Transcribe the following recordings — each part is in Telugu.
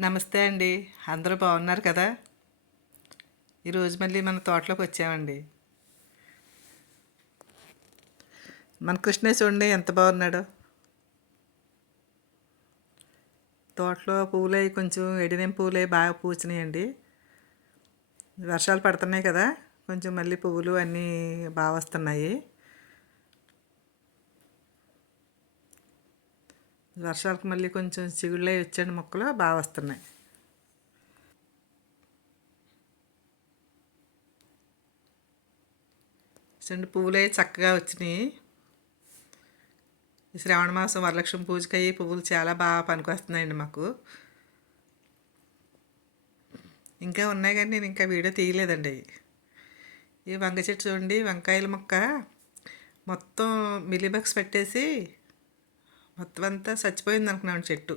నమస్తే అండి. అందరూ బాగున్నారు కదా? ఈరోజు మళ్ళీ మన తోటలోకి వచ్చామండి. మన కృష్ణ చూడండి ఎంత బాగున్నాడు? తోటలో పూలు అవి కొంచెం ఎడినేం పూలే అవి బాగా పూచినాయండి. వర్షాలు పడుతున్నాయి కదా? కొంచెం మళ్ళీ పువ్వులు అన్నీ బాగా వస్తున్నాయి. వర్షాలకు మళ్ళీ కొంచెం చిగుళ్ళై వచ్చాడు మొక్కలు బాగా వస్తున్నాయి. చెండు పువ్వులే చక్కగా వచ్చినాయి. ఈ శ్రావణ మాసం వరలక్ష్మి పూజకి అయ్యి పువ్వులు చాలా బాగా పనికొస్తున్నాయండి మాకు. ఇంకా ఉన్నాయి కానీ నేను ఇంకా వీడియో తీయలేదండి. ఈ వంగ చెట్టు చూడండి వంకాయల మొక్క. మొత్తం మిలీబగ్స్ పెట్టేసి మొత్తం అంతా చచ్చిపోయింది అనుకున్నాను చెట్టు.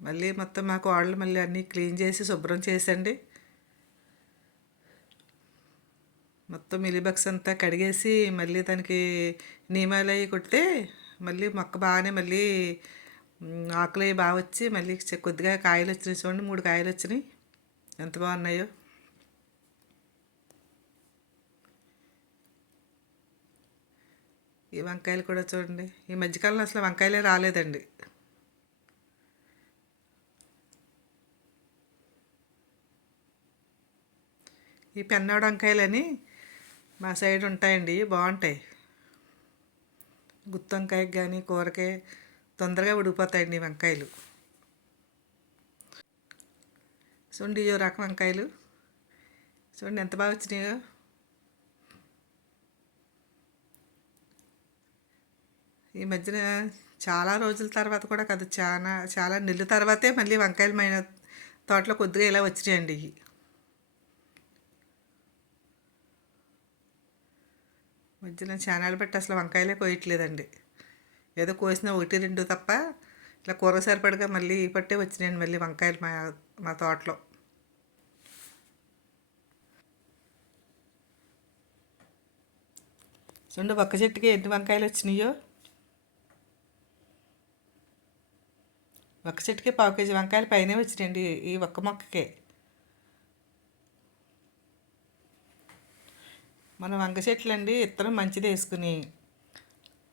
మళ్ళీ మొత్తం మాకు వాళ్ళు మళ్ళీ అన్నీ క్లీన్ చేసి శుభ్రం చేసండి మొత్తం మిలిబక్స్ అంతా కడిగేసి మళ్ళీ దానికి నియమాలు అవి కొడితే మళ్ళీ మొక్క బాగానే మళ్ళీ ఆకులు అవి బాగా వచ్చి మళ్ళీ కొద్దిగా కాయలు వచ్చినాయి చూడండి మూడు కాయలు వచ్చినాయి ఎంత బాగున్నాయో. ఈ వంకాయలు కూడా చూడండి. ఈ మధ్యకాలంలో అసలు వంకాయలే రాలేదండి. ఈ పెన్నోడు వంకాయలని మా సైడ్ ఉంటాయండి. బాగుంటాయి. గుత్తి వంకాయకి కానీ కూరకే తొందరగా ఉడికిపోతాయండి వంకాయలు. చూడండి ఈ రకం వంకాయలు. చూడండి ఎంత బాగా వచ్చినాయో. ఈ మధ్యన చాలా రోజుల తర్వాత కూడా కాదు చాలా చాలా నెలల తర్వాతే మళ్ళీ వంకాయలు మైన తోటలో కొద్దిగా ఇలా వచ్చినాయండి ఇవి. మధ్యన చానాలు పెట్టి అసలు వంకాయలే కోయట్లేదండి. ఏదో కోసిన ఒకటి రెండు తప్ప ఇట్లా కూర సరిపడగా మళ్ళీ ఈ పట్టే వచ్చినాయండి మళ్ళీ వంకాయలు మా మా తోటలో. చూడండి ఒక్క చెట్టుకి ఎన్ని వంకాయలు వచ్చినాయో. ఒక్క చెట్టుకే పావు కేజీ వంకాయలు పైనే వచ్చినాయండి ఈ ఒక్క మొక్కకే. మన వంక చెట్లు అండి ఇత్తనం మంచిది వేసుకుని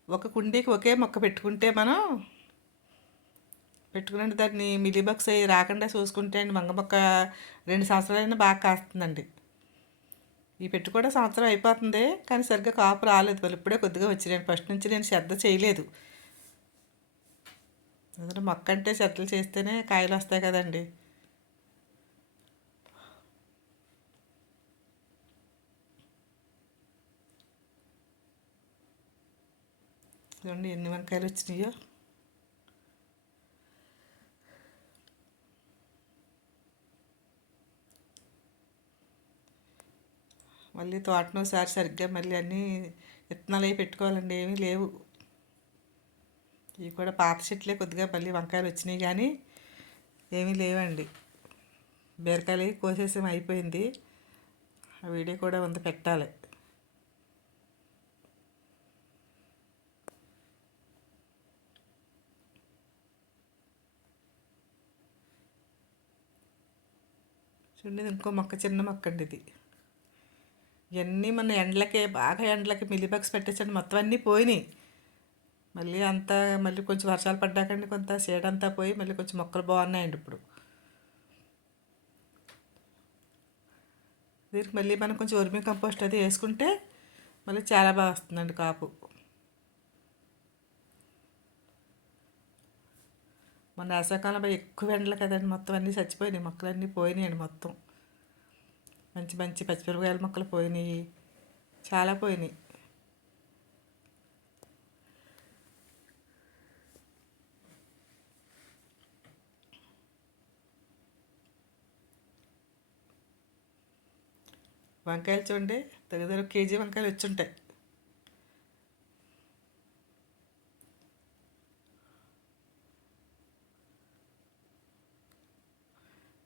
ఒక కుండీకి ఒకే మొక్క పెట్టుకుంటే మనం పెట్టుకుని దాన్ని మిలీబక్స్ అవి రాకుండా చూసుకుంటే అండి వంగ మొక్క రెండు సంవత్సరాలైనా బాగా కాస్తుందండి. ఈ పెట్టు కూడా సంవత్సరం అయిపోతుంది కానీ సరిగ్గా కాపు రాలేదు. వాళ్ళు ఇప్పుడే కొద్దిగా వచ్చినాయి ఫస్ట్ నుంచి నేను శ్రద్ధ చేయలేదు. అందులో మొక్క అంటే సెటిల్ చేస్తేనే కాయలు వస్తాయి కదండి. చూడండి ఎన్ని వంకాయలు వచ్చినాయో. మళ్ళీ తోటనోసారి సరిగ్గా మళ్ళీ అన్నీ విత్తనాలు అవి పెట్టుకోవాలండి ఏమీ లేవు. ఇవి కూడా పాత చెట్లే కొద్దిగా మళ్ళీ వంకాయలు వచ్చినాయి కానీ ఏమీ లేవండి. బీరకాయలు కోసేసాం అయిపోయింది. ఆ వీడియో కూడా ఉంది పెట్టాలి. చూడండి ఇంకో మొక్క చిన్న మొక్క అండి ఇది. ఇవన్నీ మన ఎండలకే బాగా ఎండలకి మిల్లిబగ్స్ పెట్టేసండి మొత్తం అన్నీ పోయినాయి. మళ్ళీ అంతా మళ్ళీ కొంచెం వర్షాలు పడ్డాకండి కొంత షేడ్ అంతా పోయి మళ్ళీ కొంచెం మొక్కలు బాగున్నాయండి ఇప్పుడు. దీనికి మళ్ళీ మనం కొంచెం ఉరిమి కంపోస్ట్ అది వేసుకుంటే మళ్ళీ చాలా బాగా వస్తుందండి కాపు. మన వేసవకాలంలో ఎక్కువ ఎండలు కదండి మొత్తం అన్నీ చచ్చిపోయినాయి మొక్కలన్నీ పోయినాయండి మొత్తం. మంచి మంచి పచ్చిమిరపకాయల మొక్కలు పోయినాయి చాలా పోయినాయి. వంకాయలు చూడండి. దగ్గర కేజీ వంకాయలు వచ్చుంటాయి.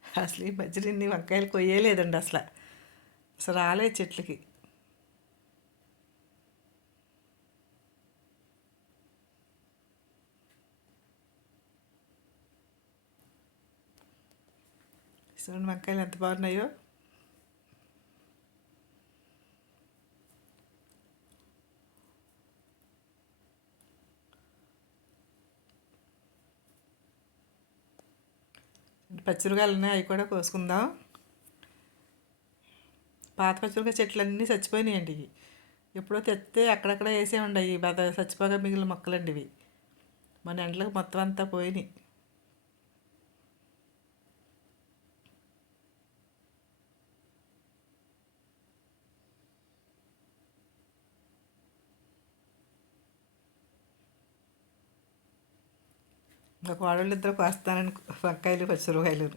అసలు ఈ మధ్యలో ఇన్ని వంకాయలు కొయ్యలేదండి అసలు. అసలు రాలేదు చెట్లకి. చూడండి వంకాయలు ఎంత బాగున్నాయో. పచ్చిమిరకాయలు ఉన్నాయి అవి కూడా కోసుకుందాం. పాత పచ్చిమిరకాయ చెట్లు అన్నీ చచ్చిపోయినాయండి ఇవి. ఎప్పుడో తెస్తే అక్కడక్కడ వేసే ఉండవు బాగా చచ్చిపోగా మిగిలిన మొక్కలండి ఇవి మన ఎండలకు మొత్తం అంతా పోయినాయి. ఇంకా కోడళ్ళు ఇద్దరు కోస్తానని వంకాయలు పచ్చిరకాయలు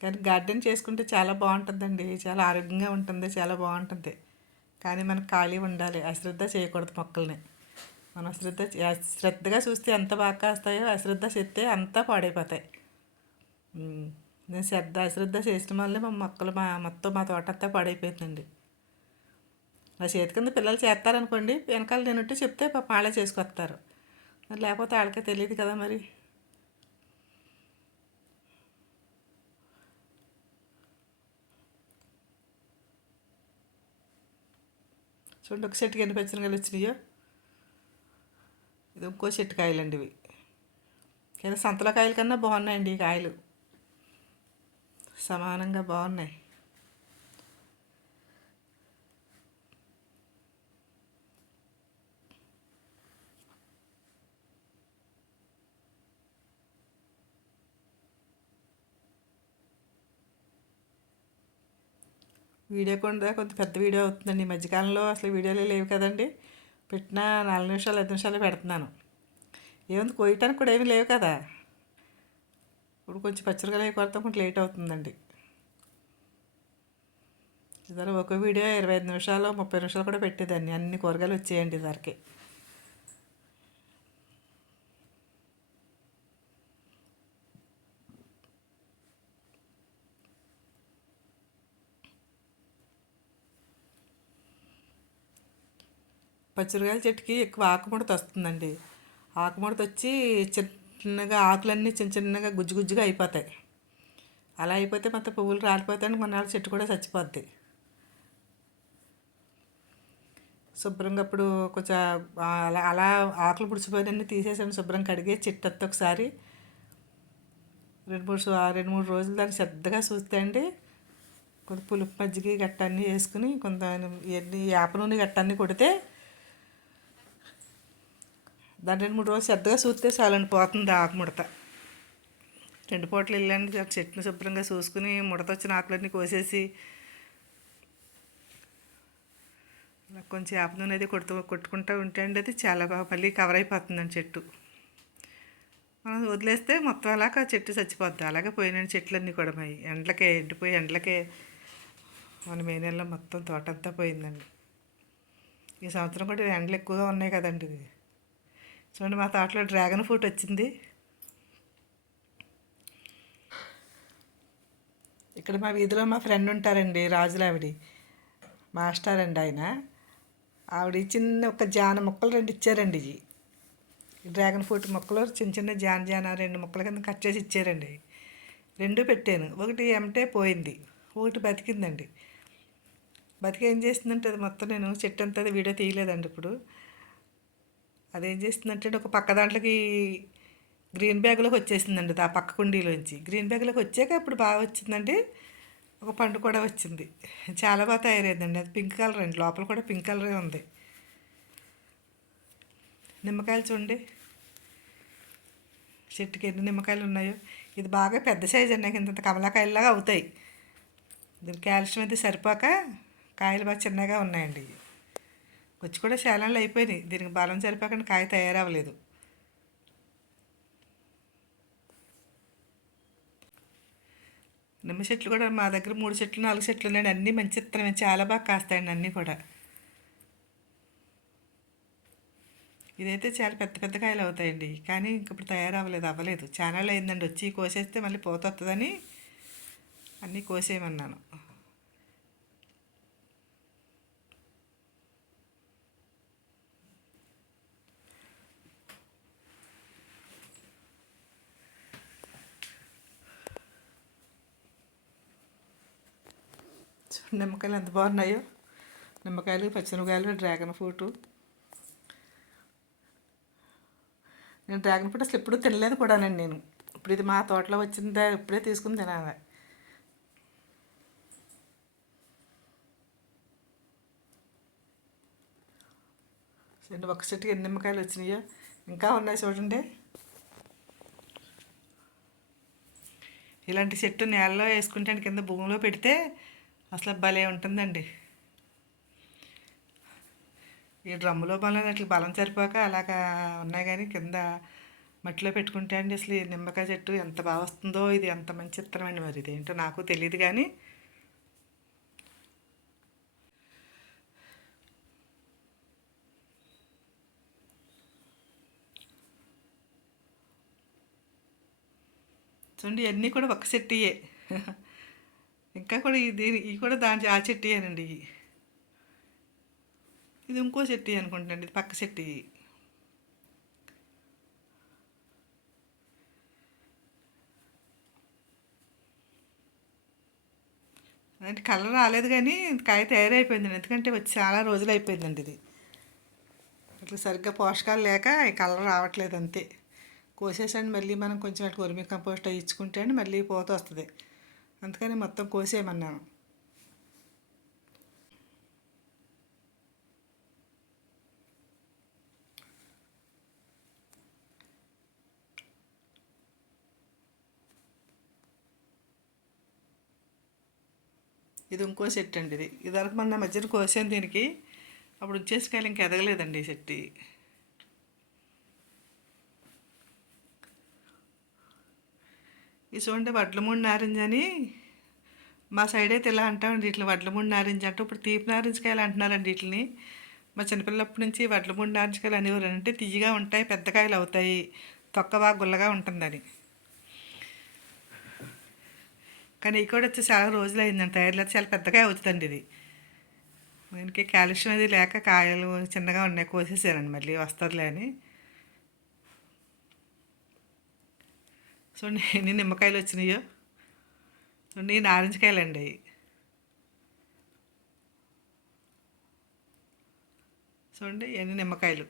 కానీ గార్డెన్ చేసుకుంటే చాలా బాగుంటుందండి. చాలా ఆరోగ్యంగా ఉంటుంది చాలా బాగుంటుంది. కానీ మనకు ఖాళీ ఉండాలి. అశ్రద్ధ చేయకూడదు మొక్కల్ని. మనం అశ్రద్ధ శ్రద్ధగా చూస్తే ఎంత బాగా కాస్తాయో అశ్రద్ధ చేస్తే అంతా పాడైపోతాయి. నేను శ్రద్ధ అశ్రద్ధ చేసిన వల్లే మా మొక్కలు మా మొత్తం మా తోట అంతా పాడైపోయిందండి. నా చేతి కింద పిల్లలు చేస్తారనుకోండి వెనకాల నేను ఉంటే చెప్తే పాప వాళ్ళే చేసుకొస్తారు. మరి లేకపోతే వాళ్ళకే తెలియదు కదా మరి. చూడండి ఒక చెట్టుకి ఎన్ని పచ్చిమిరకాయలు వచ్చినాయో. ఇది ఇంకో చెట్టు కాయలండి ఇవి. కానీ సంతల కాయల కన్నా బాగున్నాయండి ఈ కాయలు. సమానంగా బాగున్నాయి. వీడియో కూడా కొంత పెద్ద వీడియో అవుతుందండి. ఈ మధ్యకాలంలో అసలు వీడియోలు లేవు కదండి. పెట్టిన నాలుగు నిమిషాలు ఐదు నిమిషాలు పెడుతున్నాను. ఏముంది కోయటానికి కూడా ఏమీ లేవు కదా. ఇప్పుడు కొంచెం పచ్చడిగా కొడతాం కొంచెం లేట్ అవుతుందండి. ఇద్దరు ఒక వీడియో ఇరవై ఐదు నిమిషాలు ముప్పై నిమిషాలు కూడా పెట్టేదాన్ని. అన్ని కూరగాయలు వచ్చేయండి ధరకి పచ్చిమిరకాయల చెట్టుకి ఎక్కువ ఆకుముడత వస్తుందండి. ఆకుముడత వచ్చి చిన్నగా ఆకులన్నీ చిన్న చిన్నగా గుజ్జు గుజ్జుగా అయిపోతాయి. అలా అయిపోతే మొత్తం పువ్వులు రాలిపోతాయని కొన్నాళ్ళు చెట్టు కూడా చచ్చిపోద్ది. శుభ్రంగా అప్పుడు కొంచెం అలా అలా ఆకులు పుడిచిపోయినన్ని తీసేసాను శుభ్రం కడిగే చెట్టు ఒకసారి. రెండు మూడు రెండు మూడు రోజులు దాన్ని శ్రద్ధగా చూస్తే అండి కొంత పులుపు మజ్జిగ గట్ట వేసుకుని కొంత ఇవన్నీ వేప నూనె గట్ట కొడితే దాని రెండు మూడు రోజులు శ్రద్ధగా చూస్తే చాలండి పోతుంది ఆకు ముడత. రెండు పూటలు వెళ్ళండి చెట్టుని శుభ్రంగా చూసుకుని ముడత వచ్చిన ఆకులన్నీ కోసేసి కొంచెం చేప నూనె అది కొడుతూ కొట్టుకుంటూ ఉంటే అండి అది చాలా బాగా మళ్ళీ కవర్ అయిపోతుందండి చెట్టు. మనం వదిలేస్తే మొత్తం అలాగా చెట్టు చచ్చిపోద్ది. అలాగే పోయిన చెట్లన్నీ కూడా మరి. ఎండలకే ఎండిపోయి ఎండలకే మన మే నెలలో మొత్తం తోటంతా పోయిందండి. ఈ సంవత్సరం కూడా ఎండలు ఎక్కువగా ఉన్నాయి కదండి ఇది. చూడండి మా తోటలో డ్రాగన్ ఫ్రూట్ వచ్చింది. ఇక్కడ మా వీధిలో మా ఫ్రెండ్ ఉంటారండి రాజులావిడి మాస్టర్ అండి ఆయన. ఆవిడ చిన్న ఒక జాన మొక్కలు రెండు ఇచ్చారండి ఇవి. డ్రాగన్ ఫ్రూట్ మొక్కలు చిన్న చిన్న జాన జాన రెండు మొక్కల కింద కట్ చేసి ఇచ్చారండి. రెండు పెట్టాను. ఒకటి ఎమటే పోయింది. ఒకటి బతికిందండి. బతికి ఏం చేస్తుందంటే అది మొత్తం నేను చెట్టు అంతా అది వీడియో తీయలేదండి ఇప్పుడు. అదేం చేస్తుందంటే ఒక పక్క దాంట్లోకి గ్రీన్ బ్యాగ్లోకి వచ్చేసిందండి ఆ పక్క కుండీలోంచి. గ్రీన్ బ్యాగ్లోకి వచ్చాక ఇప్పుడు బాగా వచ్చిందండి ఒక పండు కూడా వచ్చింది. చాలా బాగా తయారైందండి. అది పింక్ కలర్ అండి. లోపల కూడా పింక్ కలరే ఉంది. నిమ్మకాయలు చూడండి. చెట్టుకి ఎన్ని నిమ్మకాయలు ఉన్నాయో. ఇది బాగా పెద్ద సైజు అండి. ఇంత కమలాకాయలాగా అవుతాయి. దీని కాల్షియం అయితే సరిపోక కాయలు బాగా చిన్నగా ఉన్నాయండి ఇవి. వచ్చి కూడా శాలాలు అయిపోయినాయి. దీనికి బలం సరిపోకుండా కాయ తయారవ్వలేదు. నిమ్మ చెట్లు కూడా మా దగ్గర మూడు చెట్లు నాలుగు చెట్లు ఉన్నాయండి. అన్నీ మంచి విత్తనం. చాలా బాగా కాస్తాయండి అన్నీ కూడా. ఇదైతే చాలా పెద్ద పెద్ద కాయలు అవుతాయండి. కానీ ఇంక ఇప్పుడు తయారవ్వలేదు అవ్వలేదు. చాలా అయిందండి. వచ్చి కోసేస్తే మళ్ళీ పోతొస్తుందని అన్నీ కోసేయమన్నాను. నిమ్మకాయలు ఎంత బాగున్నాయో? నిమ్మకాయలు పచ్చిమిరపకాయలు డ్రాగన్ ఫ్రూట్. నేను డ్రాగన్ ఫ్రూట్ అసలు ఎప్పుడూ తినలేదు కూడానండి నేను. ఇప్పుడు ఇది మా తోటలో వచ్చిందా ఇప్పుడే తీసుకుని తినాలి. రెండు ఒక చెట్టుకి ఎన్ని నిమ్మకాయలు వచ్చినాయో? ఇంకా ఉన్నాయి చూడండి. ఇలాంటి చెట్టు నేలలో వేసుకుంటే కింద భూమిలో పెడితే అసలు భలే ఉంటుందండి. ఈ డ్రమ్ములో బలం అట్లా బలం సరిపోక అలాగా ఉన్నాయి కానీ కింద మట్టిలో పెట్టుకుంటే అండి అసలు ఈ నిమ్మకాయ చెట్టు ఎంత బాగా వస్తుందో ఇది ఎంత మంచి ఇత్తనమండి మరి. ఇది ఏంటో నాకు తెలియదు కానీ. చూడండి ఇవన్నీ కూడా ఒక చెట్టుయే ఇంకా కూడా ఇది ఇవి కూడా దాని ఆ చెట్టు అనండి ఇది ఇంకో చెట్టు అనుకుంటానండి ఇది పక్క చెట్టు అంటే కలర్ రాలేదు కానీ కాయ తయారైపోయిందండి ఎందుకంటే వచ్చి చాలా రోజులు అయిపోయిందండి ఇది. అట్లా సరిగ్గా పోషకాలు లేక కలర్ రావట్లేదు అంతే. కోసేసండి మళ్ళీ మనం కొంచెం అట్లా ఉరిమి కంపోస్ట్ ఇచ్చుకుంటే అండి మళ్ళీ పోత వస్తుంది. అందుకని మొత్తం కోసేయమన్నాను. ఇది ఇంకో చెట్టు అండి ఇది. ఇదివరకు మన మధ్యన కోసాను దీనికి. అప్పుడు వచ్చేసి ఇంకా ఎదగలేదండి ఈ చెట్టు ఇది చూడండి వడ్లమూడి నారింజ అని మా సైడ్ అయితే ఇలా అంటామండి. ఇట్లా వడ్లమూడి నారింజ అంటే ఇప్పుడు తీపి నారింజకాయలు అంటున్నారండి వీటిని. మా చిన్నపిల్లప్పటి నుంచి వడ్లమూడి నారింజకాయలు అనేవారు. అంటే తీయగా ఉంటాయి పెద్ద కాయలు అవుతాయి తొక్క బాగా గుల్లగా ఉంటుందని. కానీ ఇవి కూడా వచ్చి చాలా రోజులు అయిందండి. తయారులో చాలా పెద్దగా అవుతుందండి ఇది. దీనికి కాలుష్యం అది లేక కాయలు చిన్నగా ఉన్నాయి కోసేసారండి. మళ్ళీ వస్తుందిలే అని. చూడండి ఎన్ని నిమ్మకాయలు వచ్చినాయో? చూడండి నారింజ కాయలండి అండి అవి చూడండి ఎన్ని నిమ్మకాయలు.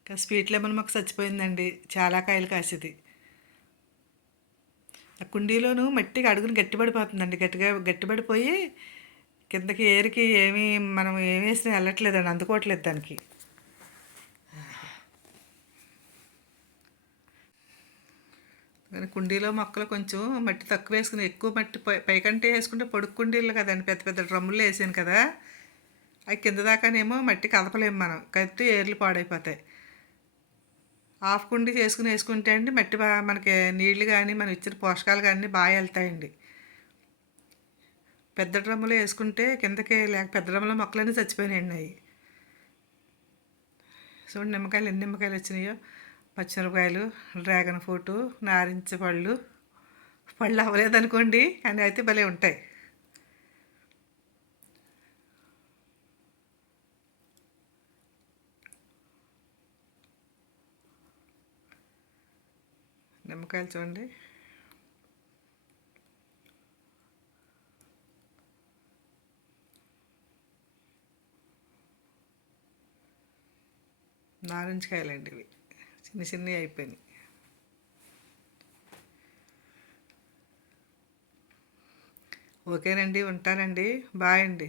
ఇంకా స్వీట్ లెమన్ మాకు చచ్చిపోయిందండి. చాలా కాయలు కాసేది. ఆ కుండీలోను మట్టికి అడుగుని గట్టిపడిపోతుందండి. గట్టిగా గట్టిపడిపోయి కిందకి ఏరికి ఏమీ మనం ఏమి వెళ్ళట్లేదండి అందుకోవట్లేదు దానికి. కానీ కుండీలో మొక్కలు కొంచెం మట్టి తక్కువ వేసుకుని ఎక్కువ మట్టి పై పైకంటే వేసుకుంటే పొడుగు కుండీలు కదండి పెద్ద పెద్ద డ్రమ్ములు వేసాను కదా. అవి కింద దాకానేమో మట్టి కదపలేము మనం కదిపితే ఏర్లు పాడైపోతాయి. హాఫ్ కుండీ చేసుకుని వేసుకుంటే అండి మట్టి బాగా మనకి నీళ్ళు కానీ మనం ఇచ్చిన పోషకాలు కానీ బాగా వెళ్తాయండి. పెద్ద డ్రమ్ములు వేసుకుంటే కిందకి లేక పెద్ద డ్రమ్ములో మొక్కలన్నీ చచ్చిపోయినాయండి అవి. చూడండి నిమ్మకాయలు ఎన్ని నిమ్మకాయలు వచ్చినాయో. పచ్చిమిరపకాయలు డ్రాగన్ ఫ్రూట్ నారింజ పళ్ళు. పళ్ళు అవ్వలేదనుకోండి కానీ అయితే భలే ఉంటాయి. నిమ్మకాయలు చూడండి. నారింజకాయలండి ఇవి. చిన్న చిన్నవి అయిపోయినాయి. ఓకేనండి ఉంటానండి. బాయ్ అండి.